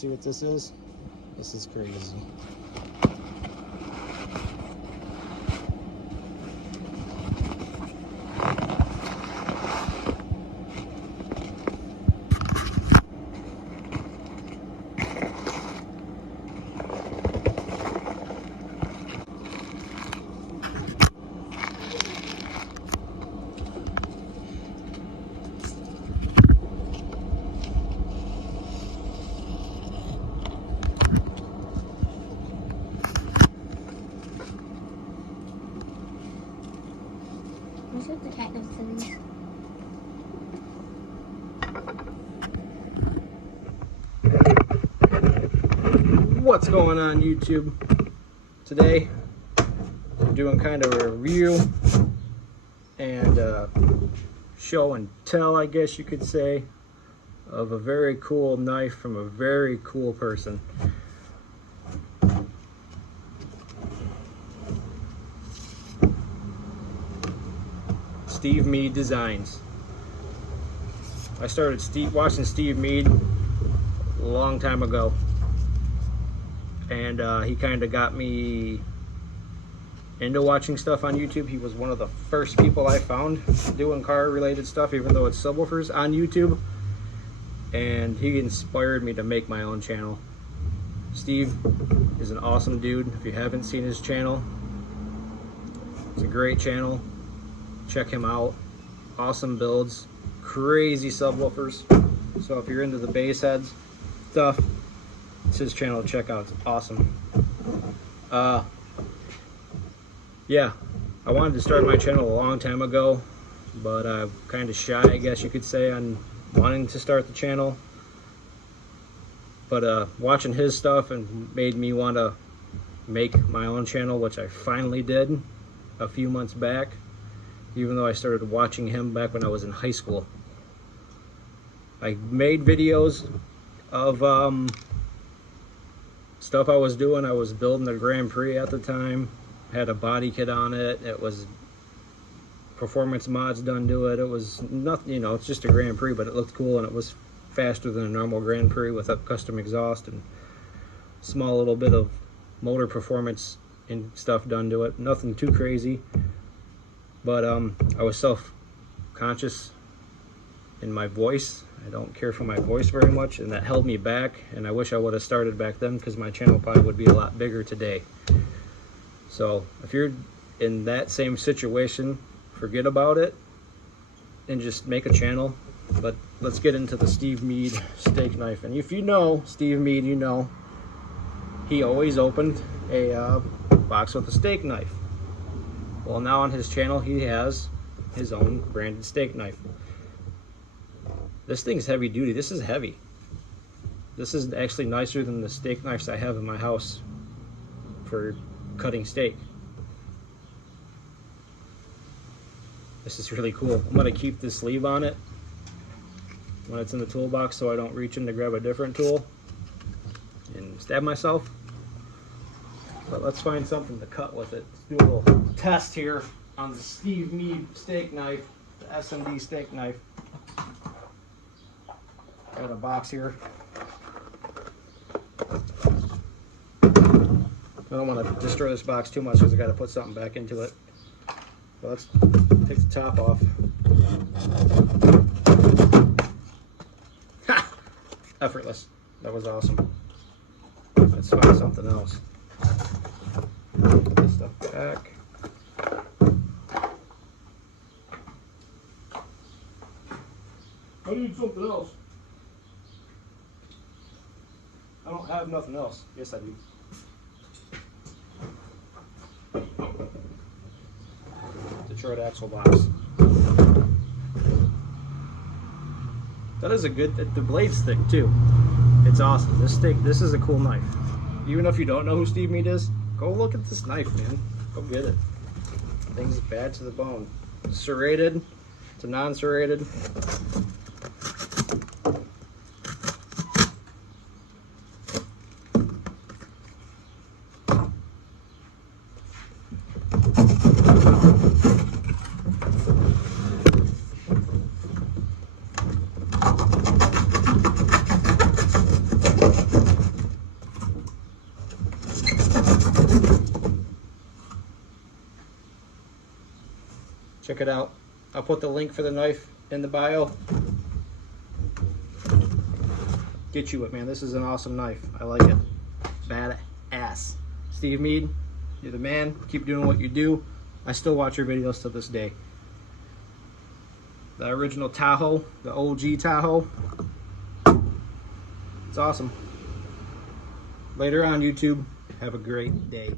see what this is? This is crazy. Let's see what the cat does to these. What's going on YouTube? Today we're doing kind of a review and show and tell, I guess you could say, of a very cool knife from a very cool person. Steve Meade Designs. I started watching Steve Meade a long time ago, and he kind of got me into watching stuff on YouTube. He was one of the first people I found doing car related stuff, even though it's subwoofers, on YouTube, and he inspired me to make my own channel. Steve is an awesome dude. If you haven't seen his channel, it's a great channel. Check him out. Awesome builds, crazy subwoofers. So if you're into the bass heads stuff, it's his channel to check out. It's awesome. Yeah, I wanted to start my channel a long time ago, but I'm kind of shy, I guess you could say, on wanting to start the channel. But watching his stuff and made me want to make my own channel, which I finally did a few months back. Even though I started watching him back when I was in high school. I made videos of stuff I was doing. I was building a Grand Prix at the time. Had a body kit on it. It was performance mods done to it. It was nothing, you know, it's just a Grand Prix, but it looked cool and it was faster than a normal Grand Prix with a custom exhaust and small little bit of motor performance and stuff done to it. Nothing too crazy. But I was self-conscious in my voice. I don't care for my voice very much, and that held me back, and I wish I would have started back then, because my channel probably would be a lot bigger today. So if you're in that same situation, forget about it and just make a channel. But let's get into the Steve Meade steak knife. And if you know Steve Meade, you know he always opened a box with a steak knife. Well, now on his channel, he has his own branded steak knife. This thing's heavy duty. This is heavy. This is actually nicer than the steak knives I have in my house for cutting steak. This is really cool. I'm going to keep this sleeve on it when it's in the toolbox so I don't reach in to grab a different tool and stab myself. But let's find something to cut with it. Let's do a little test here on the Steve Meade steak knife, the S.M.D steak knife. Got a box here. I don't want to destroy this box too much because I got to put something back into it. So let's take the top off. Ha! Effortless. That was awesome. Let's find something else. Put this stuff back. I need something else. I don't have nothing else. Yes, I do. Detroit axle box. That is a good. The blade's thick too. It's awesome. This is a cool knife. Even if you don't know who Steve Meade is, go look at this knife, man. Go get it. Thing's bad to the bone. Serrated to non-serrated. Check it out. I'll put the link for the knife in the bio. Get you it, man. This is an awesome knife. I like it. Badass. Steve Meade, you're the man. Keep doing what you do. I still watch your videos to this day. The original Tahoe, the OG Tahoe. It's awesome. Later on, YouTube. Have a great day.